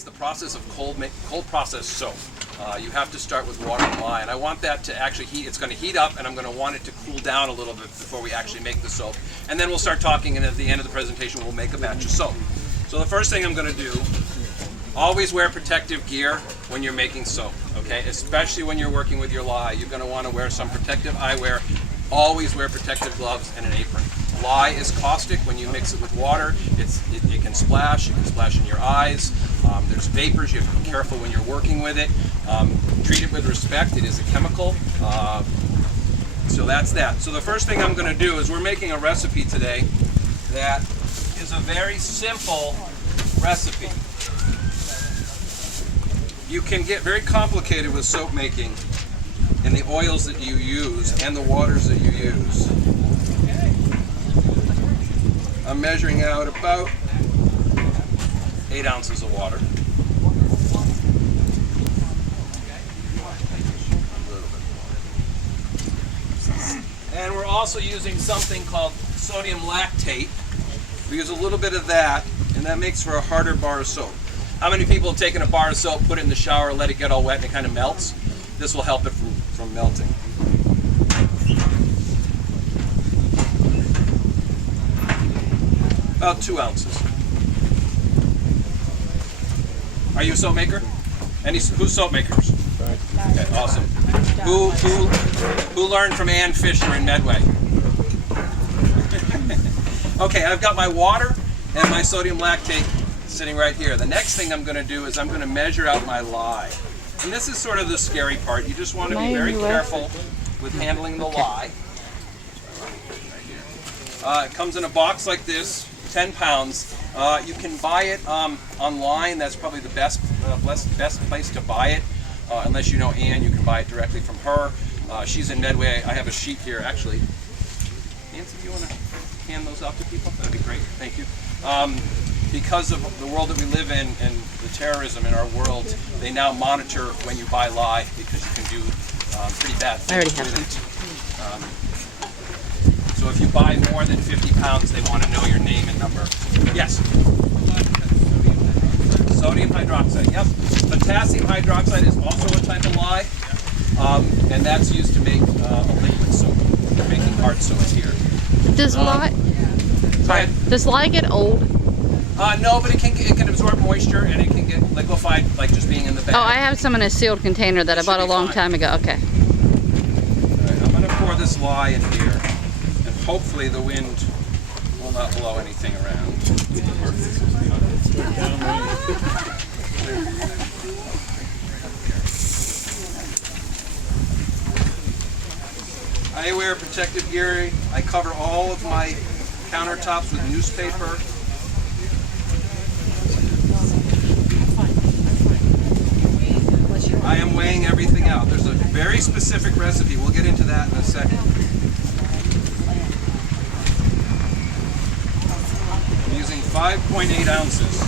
it's the process of cold process soap. You have to start with water and lye, and I want that to actually heat. It's going to heat up, and I'm going to want it to cool down a little bit before we actually make the soap. And then we'll start talking, and at the end of the presentation, we'll make a batch of soap. So the first thing I'm going to do, always wear protective gear when you're making soap, okay? Especially when you're working with your lye. You're going to want to wear some protective eyewear. Always wear protective gloves and an apron. Lye is caustic. When you mix it with water, it can splash. It can splash in your eyes. There's vapors. You have to be careful when you're working with it. Treat it with respect. It is a chemical. So that's that. So the first thing I'm going to do is we're making a recipe today that is a very simple recipe. You can get very complicated with soap making in the oils that you use and the waters that you use. I'm measuring out about 8 ounces of water. And we're also using something called sodium lactate. We use a little bit of that, and that makes for a harder bar of soap. How many people have taken a bar of soap, put it in the shower, let it get all wet, and it kind of melts? This will help it from melting. About 2 ounces. Are you a soap maker? Who's soap makers? Okay, awesome. Who learned from Ann Fisher in Medway? Okay, I've got my water and my sodium lactate sitting right here. The next thing I'm going to do is I'm going to measure out my lye. And this is sort of the scary part. You just want to be very careful with handling the lye. It comes in a box like this, 10 pounds. You can buy it online. That's probably the best place to buy it. Unless you know Ann, you can buy it directly from her. She's in Medway. I have a sheet here, actually. Nancy, do you want to hand those out to people? That'd be great. Thank you. Because of the world that we live in and the terrorism in our world, they now monitor when you buy lye because you can do pretty bad things with it. So if you buy more than 50 pounds, they want to know your name and number. Yes? Sodium hydroxide, yep. Potassium hydroxide is also a type of lye, and that's used to make a liquid soap. We're making hard soaps here. Does lye get old? No, but it can absorb moisture and it can get liquefied, like just being in the bag. Oh, I have some in a sealed container that I bought a long time ago. Okay. All right, I'm going to pour this lye in here, and hopefully the wind will not blow anything around. I wear protective gear. I cover all of my countertops with newspaper. I am weighing everything out. There's a very specific recipe. We'll get into that in a second. I'm using 5.8 ounces.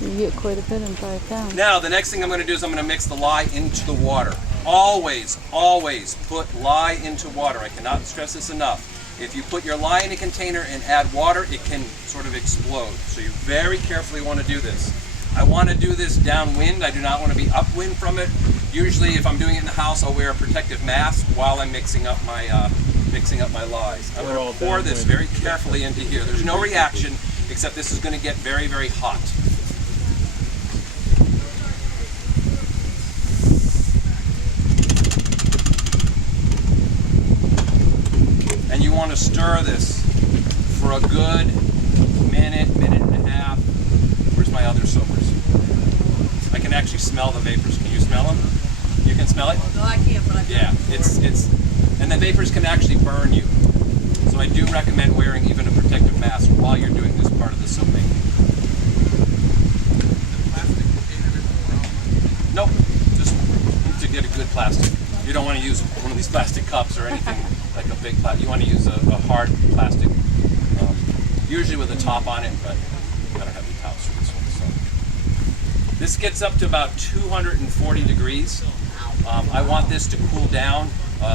You get quite a bit in 5 pounds. Now, the next thing I'm going to do is I'm going to mix the lye into the water. Always, always put lye into water. I cannot stress this enough. If you put your lye in a container and add water, it can sort of explode. So you very carefully want to do this. I want to do this downwind. I do not want to be upwind from it. Usually, if I'm doing it in the house, I'll wear a protective mask while I'm mixing up my lies. I'm going to pour this very carefully into here. There's no reaction, except this is going to get very, very hot. And you want to stir this for a good minute and a half. Where's my other soapers? I can actually smell the vapors. Can you smell them? You can smell it? No, I can't, but I can. Yeah, and the vapors can actually burn you. So I do recommend wearing even a protective mask while you're doing this part of the soap making. Nope, just to get a good plastic. You don't want to use one of these plastic cups or anything like a big plastic. You want to use a hard plastic, usually with a top on it, but I don't have any tops for this one. So. This gets up to about 240 degrees. I want this to cool down.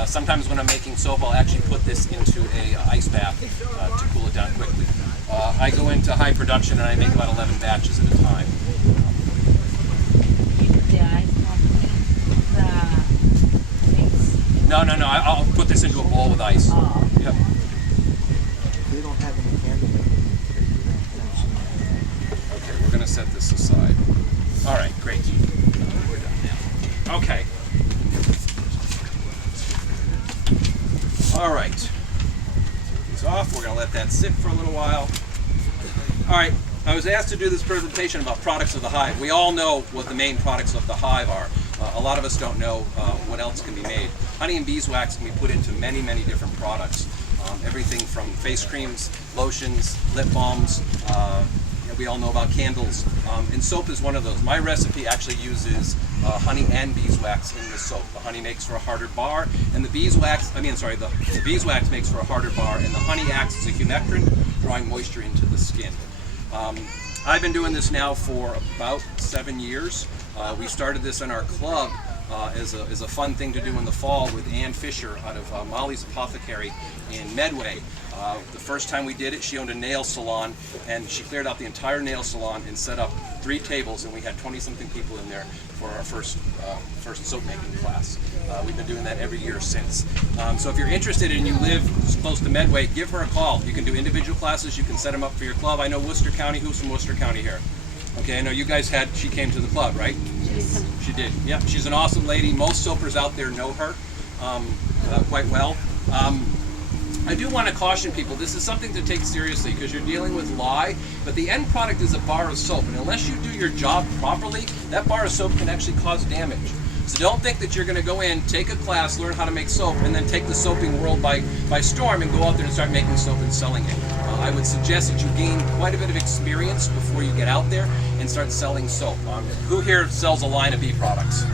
Sometimes when I'm making soap, I'll actually put this into a ice bath to cool it down quickly. I go into high production and I make about 11 batches at a time. No. I'll put this into a bowl with ice. Yep. They don't have any candle making. Okay, we're going to set this aside. All right, great. We're done now. Okay. All right. Take these off. We're going to let that sit for a little while. All right. I was asked to do this presentation about products of the hive. We all know what the main products of the hive are. A lot of us don't know what else can be made. Honey and beeswax can be put into many, many different products. Everything from face creams, lotions, lip balms. We all know about candles. And soap is one of those. My recipe actually uses honey and beeswax in the soap. The honey makes for a harder bar, and the beeswax makes for a harder bar, and the honey acts as a humectant, drawing moisture into the skin. I've been doing this now for about 7 years. We started this in our club as a fun thing to do in the fall with Ann Fisher out of Molly's Apothecary in Medway. The first time we did it, she owned a nail salon, and she cleared out the entire nail salon and set up 3 tables, and we had 20-something people in there for our first soap making class. We've been doing that every year since. So if you're interested and you live close to Medway, give her a call. You can do individual classes, you can set them up for your club. I know Worcester County. Who's from Worcester County here? Okay, I know you guys she came to the club, right? She did. Yeah, she's an awesome lady. Most soapers out there know her quite well. I do want to caution people, this is something to take seriously because you're dealing with lye, but the end product is a bar of soap, and unless you do your job properly, that bar of soap can actually cause damage. So don't think that you're going to go in, take a class, learn how to make soap, and then take the soaping world by storm and go out there and start making soap and selling it. I would suggest that you gain quite a bit of experience before you get out there and start selling soap. Who here sells a line of bee products?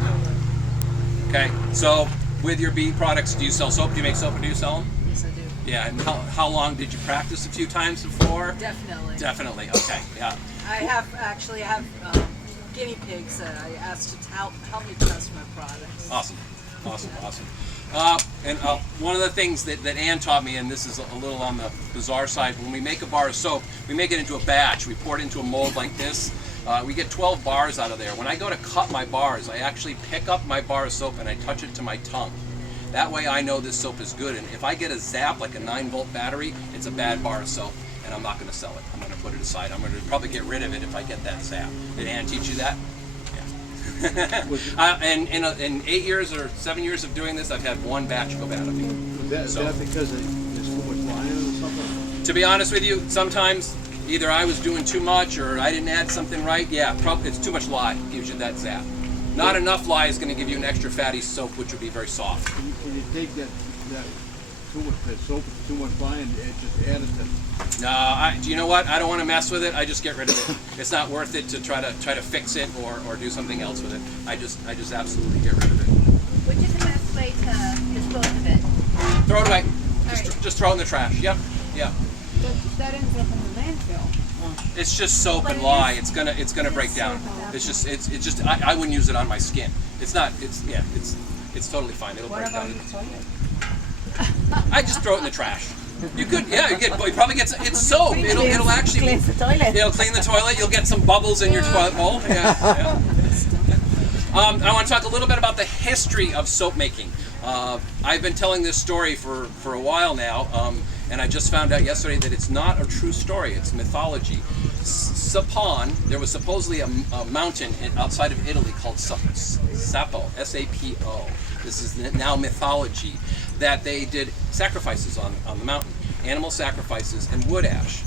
Okay, so with your bee products, do you sell soap? Do you make soap or do you sell them? Yes, I do. Yeah, and how long did you practice? A few times before? Definitely. Definitely, okay, yeah. I have guinea pigs that I asked to help me test my products. Awesome. And one of the things that Ann taught me, and this is a little on the bizarre side, when we make a bar of soap, we make it into a batch. We pour it into a mold like this. We get 12 bars out of there. When I go to cut my bars, I actually pick up my bar of soap and I touch it to my tongue. That way I know this soap is good, and if I get a zap, like a 9-volt battery, it's a bad bar of soap, and I'm not going to sell it. I'm going to put it aside. I'm going to probably get rid of it if I get that zap. Did Ann teach you that? Yeah. And in 8 years or 7 years of doing this, I've had 1 batch go bad on me. Is that because there's too much lye in it or something? To be honest with you, sometimes either I was doing too much or I didn't add something right. Yeah, probably it's too much lye gives you that zap. Not enough lye is going to give you an extra fatty soap, which will be very soft. Can you take that soap with too much lye and just add it to? No, do you know what? I don't want to mess with it. I just get rid of it. It's not worth it to try to fix it or do something else with it. I just absolutely get rid of it. Which is the best way to dispose of it? Throw it away. Right. Just throw it in the trash. Yep. That ends up in the landfill. It's just soap and lye. It's gonna break down. It's just I wouldn't use it on my skin. It's totally fine. It'll break down. I just throw it in the trash. You could, yeah, you probably get it's soap. It'll actually Cleans the toilet. It'll clean the toilet. You'll get some bubbles in your toilet bowl. Yeah. I want to talk a little bit about the history of soap making. I've been telling this story for a while now, and I just found out yesterday that it's not a true story. It's mythology. Sapon, there was supposedly a mountain outside of Italy called Sapo, S-A-P-O. This is now mythology, that they did sacrifices on the mountain, animal sacrifices and wood ash.